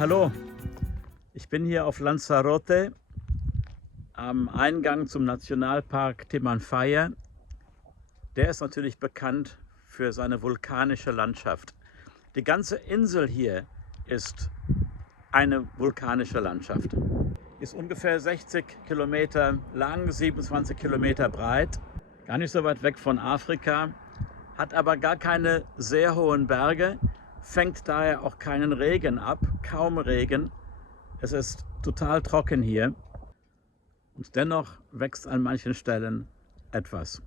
Hallo, ich bin hier auf Lanzarote am Eingang zum Nationalpark Timanfaya. Der ist natürlich bekannt für seine vulkanische Landschaft. Die ganze Insel hier ist eine vulkanische Landschaft. Ist ungefähr 60 Kilometer lang, 27 Kilometer breit, gar nicht so weit weg von Afrika, hat aber gar keine sehr hohen Berge, fängt daher auch keinen Regen ab, kaum Regen. Es ist total trocken hier und dennoch wächst an manchen Stellen etwas.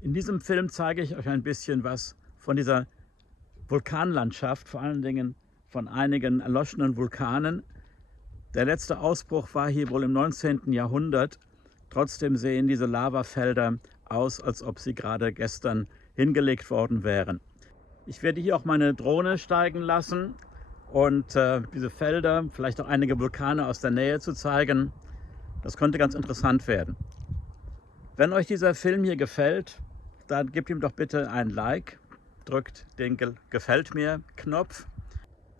In diesem Film zeige ich euch ein bisschen was von dieser Vulkanlandschaft, vor allen Dingen von einigen erloschenen Vulkanen. Der letzte Ausbruch war hier wohl im 19. Jahrhundert. Trotzdem sehen diese Lavafelder aus, als ob sie gerade gestern hingelegt worden wären. Ich werde hier auch meine Drohne steigen lassen und diese Felder, vielleicht auch einige Vulkane aus der Nähe zu zeigen. Das könnte ganz interessant werden. Wenn euch dieser Film hier gefällt, dann gebt ihm doch bitte ein Like, drückt den Gefällt mir Knopf.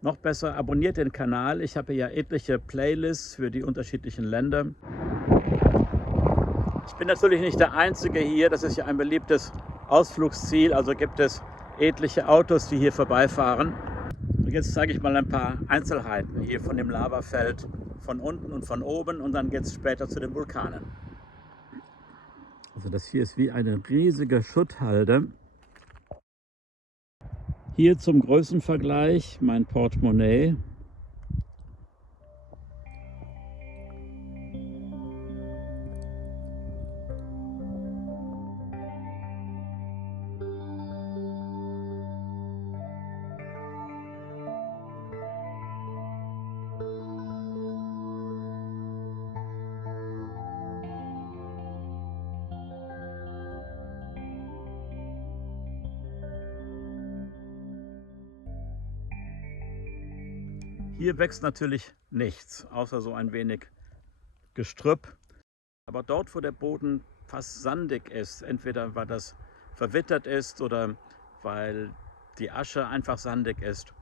Noch besser, abonniert den Kanal. Ich habe ja etliche Playlists für die unterschiedlichen Länder. Ich bin natürlich nicht der Einzige hier. Das ist ja ein beliebtes Ausflugsziel. Also gibt es etliche Autos, die hier vorbeifahren. Und jetzt zeige ich mal ein paar Einzelheiten hier von dem Lavafeld, von unten und von oben. Und dann geht es später zu den Vulkanen. Also das hier ist wie eine riesige Schutthalde. Hier zum Größenvergleich mein Portemonnaie. Hier wächst natürlich nichts, außer so ein wenig Gestrüpp. Aber dort, wo der Boden fast sandig ist, entweder weil das verwittert ist oder weil die Asche einfach sandig ist,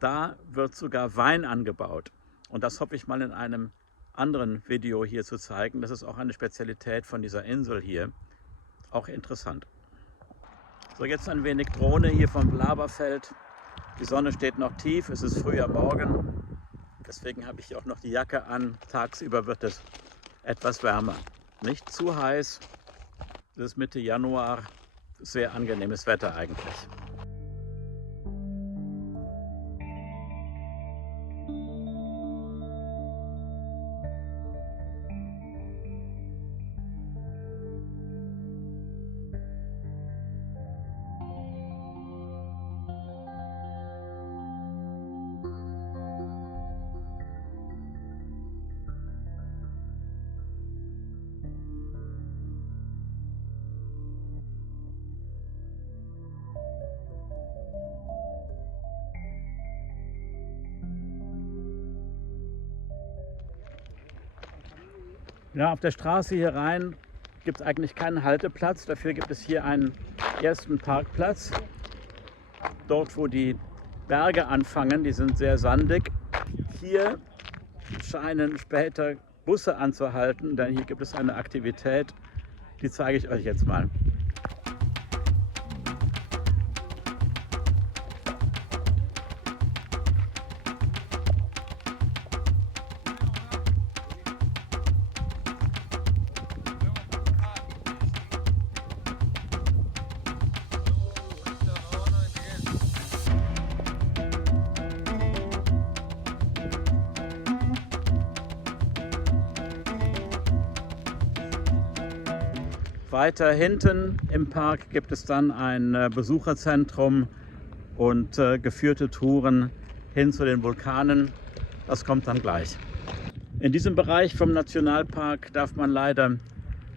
da wird sogar Wein angebaut. Und das hoffe ich mal in einem anderen Video hier zu zeigen. Das ist auch eine Spezialität von dieser Insel hier. Auch interessant. So, jetzt ein wenig Drohne hier vom Lavafeld. Die Sonne steht noch tief, es ist früher Morgen. Deswegen habe ich auch noch die Jacke an. Tagsüber wird es etwas wärmer. Nicht zu heiß. Es ist Mitte Januar. Sehr angenehmes Wetter eigentlich. Ja, auf der Straße hier rein gibt es eigentlich keinen Halteplatz. Dafür gibt es hier einen ersten Parkplatz. Dort, wo die Berge anfangen, die sind sehr sandig. Hier scheinen später Busse anzuhalten, denn hier gibt es eine Aktivität, die zeige ich euch jetzt mal. Weiter hinten im Park gibt es dann ein Besucherzentrum und geführte Touren hin zu den Vulkanen. Das kommt dann gleich. In diesem Bereich vom Nationalpark darf man leider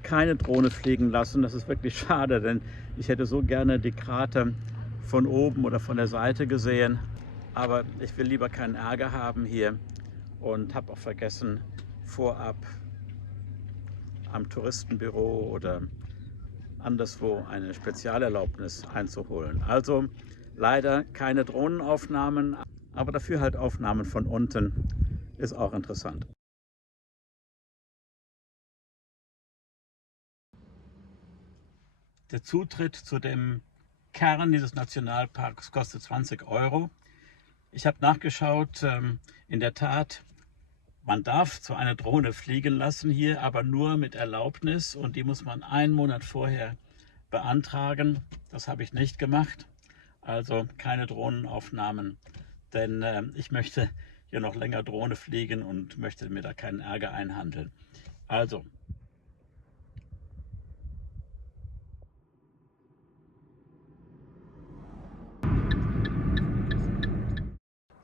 keine Drohne fliegen lassen. Das ist wirklich schade, denn ich hätte so gerne die Krater von oben oder von der Seite gesehen. Aber ich will lieber keinen Ärger haben hier und habe auch vergessen, vorab am Touristenbüro oder anderswo eine Spezialerlaubnis einzuholen. Also leider keine Drohnenaufnahmen, aber dafür halt Aufnahmen von unten. ist auch interessant. Der Zutritt zu dem Kern dieses Nationalparks kostet 20 Euro. Ich habe nachgeschaut, in der Tat, man darf zwar eine Drohne fliegen lassen hier, aber nur mit Erlaubnis und die muss man einen Monat vorher beantragen. Das habe ich nicht gemacht, also keine Drohnenaufnahmen, denn ich möchte hier noch länger Drohne fliegen und möchte mir da keinen Ärger einhandeln. Also,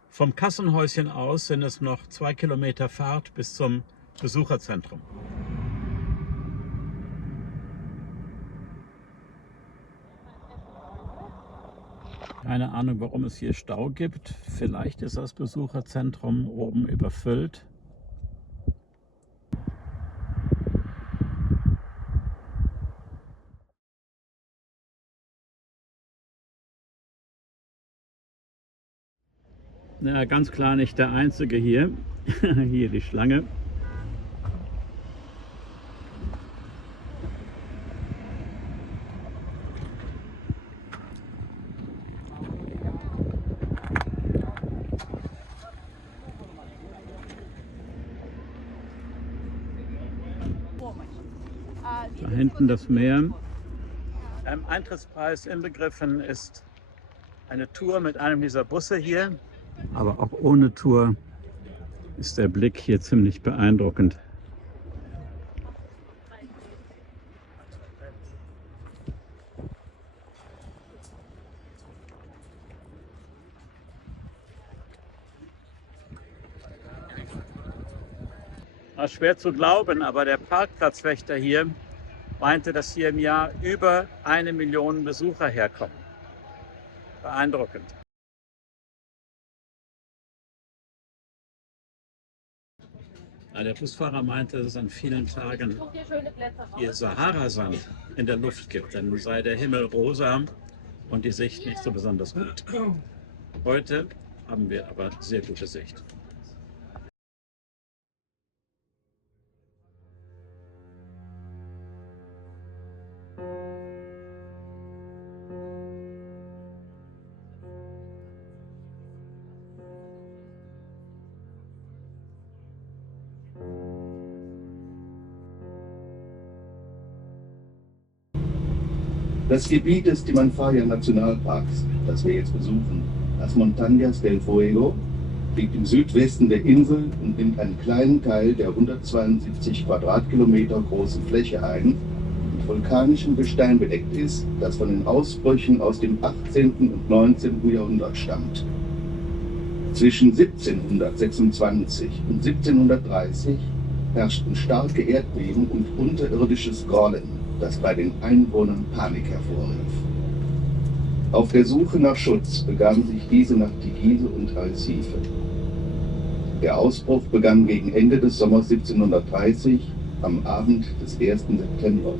vom Kassenhäuschen aus sind es noch 2 Kilometer Fahrt bis zum Besucherzentrum. Keine Ahnung, warum es hier Stau gibt. Vielleicht ist das Besucherzentrum oben überfüllt. Na, ganz klar nicht der Einzige hier. Hier die Schlange. Da hinten das Meer. Im Eintrittspreis inbegriffen ist eine Tour mit einem dieser Busse hier. Aber auch ohne Tour ist der Blick hier ziemlich beeindruckend. War schwer zu glauben, aber der Parkplatzwächter hier meinte, dass hier im Jahr über 1 Million Besucher herkommen. Beeindruckend. Ja, der Busfahrer meinte, dass es an vielen Tagen hier Sahara-Sand in der Luft gibt, dann sei der Himmel rosa und die Sicht nicht so besonders gut. Heute haben wir aber sehr gute Sicht. Das Gebiet des Timanfaya Nationalparks, das wir jetzt besuchen, Las Montañas del Fuego, liegt im Südwesten der Insel und nimmt einen kleinen Teil der 172 Quadratkilometer großen Fläche ein, die mit vulkanischem Gestein bedeckt ist, das von den Ausbrüchen aus dem 18. und 19. Jahrhundert stammt. Zwischen 1726 und 1730 herrschten starke Erdbeben und unterirdisches Grollen, das bei den Einwohnern Panik hervorrief. Auf der Suche nach Schutz begaben sich diese nach Tigise und Arrecife. Der Ausbruch begann gegen Ende des Sommers 1730, am Abend des 1. September.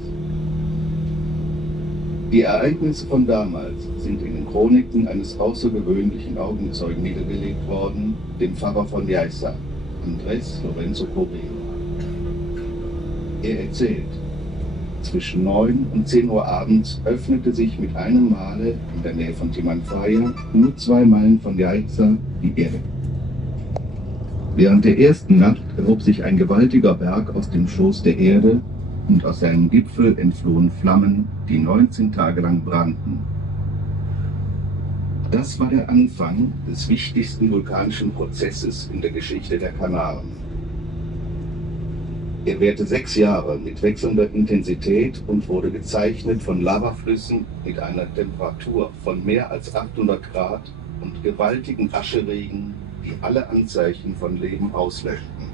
Die Ereignisse von damals sind in den Chroniken eines außergewöhnlichen Augenzeugen niedergelegt worden, dem Pfarrer von Yaiza, Andrés Lorenzo Correa. Er erzählt: Zwischen 9 und 10 Uhr abends öffnete sich mit einem Male in der Nähe von Timanfaya, nur 2 Meilen von Yaiza, die Erde. Während der ersten Nacht erhob sich ein gewaltiger Berg aus dem Schoß der Erde und aus seinem Gipfel entflohen Flammen, die 19 Tage lang brannten. Das war der Anfang des wichtigsten vulkanischen Prozesses in der Geschichte der Kanaren. Er währte 6 Jahre mit wechselnder Intensität und wurde gezeichnet von Lavaflüssen mit einer Temperatur von mehr als 800 Grad und gewaltigen Ascheregen, die alle Anzeichen von Leben auslöschten.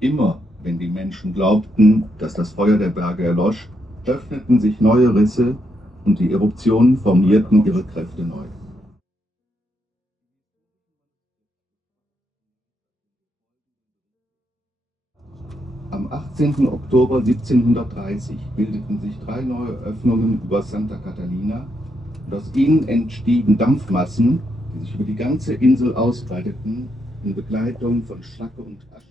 Immer, wenn die Menschen glaubten, dass das Feuer der Berge erlosch, öffneten sich neue Risse und die Eruptionen formierten ihre Kräfte neu. Am 18. Oktober 1730 bildeten sich 3 neue Öffnungen über Santa Catalina, und aus ihnen entstiegen Dampfmassen, die sich über die ganze Insel ausbreiteten, in Begleitung von Schlacke und Asche.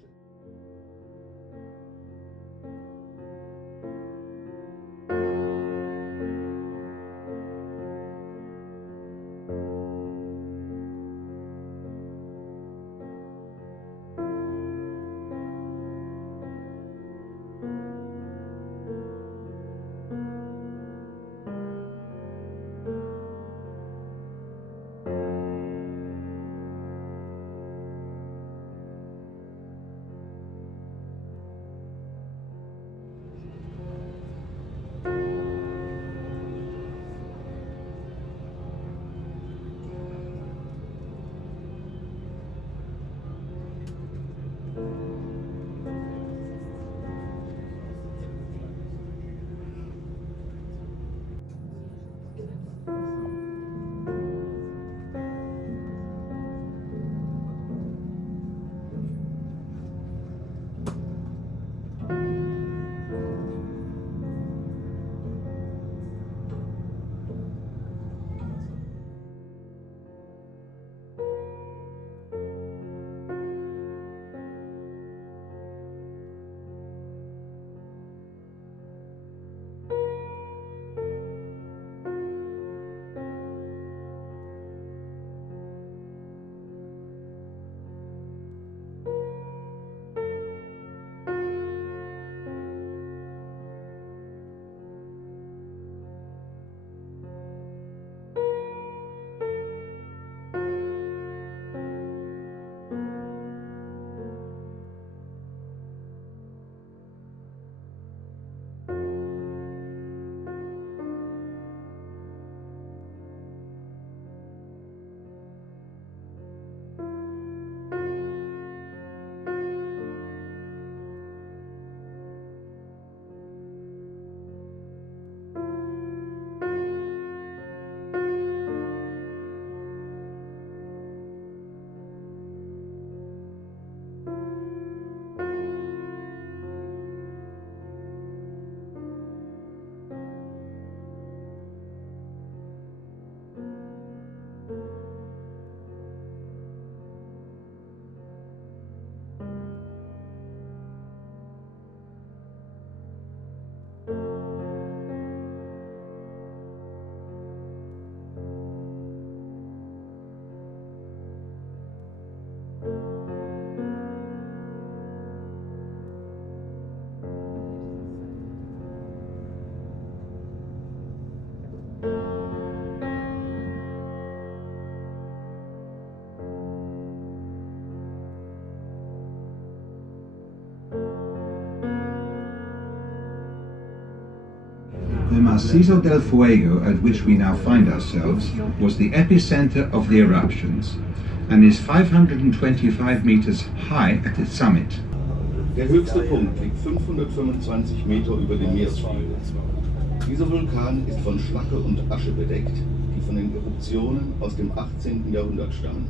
The Macizo del Fuego, at which we now find ourselves, was the epicenter of the eruptions and is 525 meters high at its summit. Der höchste Punkt liegt 525 Meter über dem Meeresspiegel. Dieser Vulkan ist von Schlacke und Asche bedeckt, die von den Eruptionen aus dem 18. Jahrhundert stammen.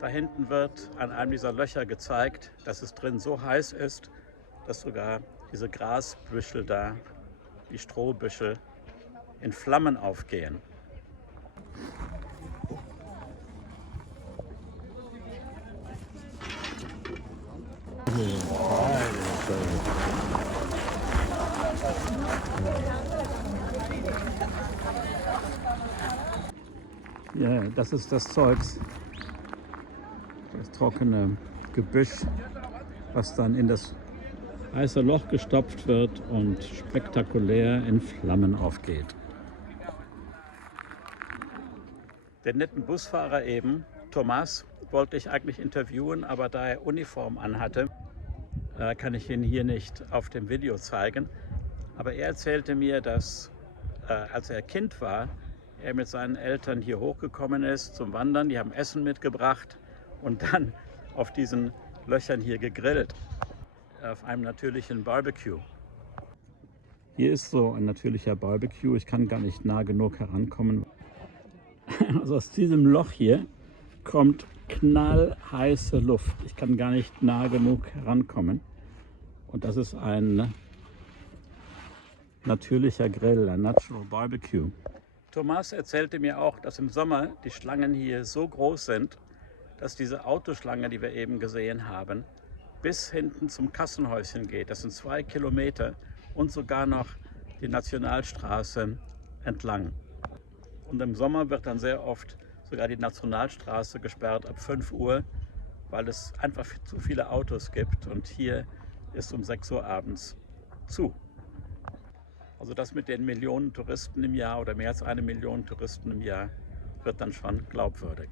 Da hinten wird an einem dieser Löcher gezeigt, dass es drin so heiß ist, dass sogar diese Grasbüschel da, die Strohbüschel, in Flammen aufgehen. Ja, das ist das Zeugs, das trockene Gebüsch, was dann in das heiße Loch gestopft wird und spektakulär in Flammen aufgeht. Den netten Busfahrer eben, Thomas, wollte ich eigentlich interviewen, aber da er Uniform anhatte, kann ich ihn hier nicht auf dem Video zeigen. Aber er erzählte mir, dass als er Kind war, er mit seinen Eltern hier hochgekommen ist zum Wandern. Die haben Essen mitgebracht und dann auf diesen Löchern hier gegrillt, auf einem natürlichen Barbecue. Hier ist so ein natürlicher Barbecue. Ich kann gar nicht nah genug herankommen. Also aus diesem Loch hier kommt knallheiße Luft. Ich kann gar nicht nah genug herankommen. Und das ist ein natürlicher Grill, ein Natural Barbecue. Thomas erzählte mir auch, dass im Sommer die Schlangen hier so groß sind, dass diese Autoschlange, die wir eben gesehen haben, bis hinten zum Kassenhäuschen geht. Das sind 2 Kilometer und sogar noch die Nationalstraße entlang. Und im Sommer wird dann sehr oft sogar die Nationalstraße gesperrt ab 5 Uhr, weil es einfach zu viele Autos gibt. Und hier ist um 6 Uhr abends zu. Also das mit den Millionen Touristen im Jahr oder mehr als 1 Million Touristen im Jahr wird dann schon glaubwürdig.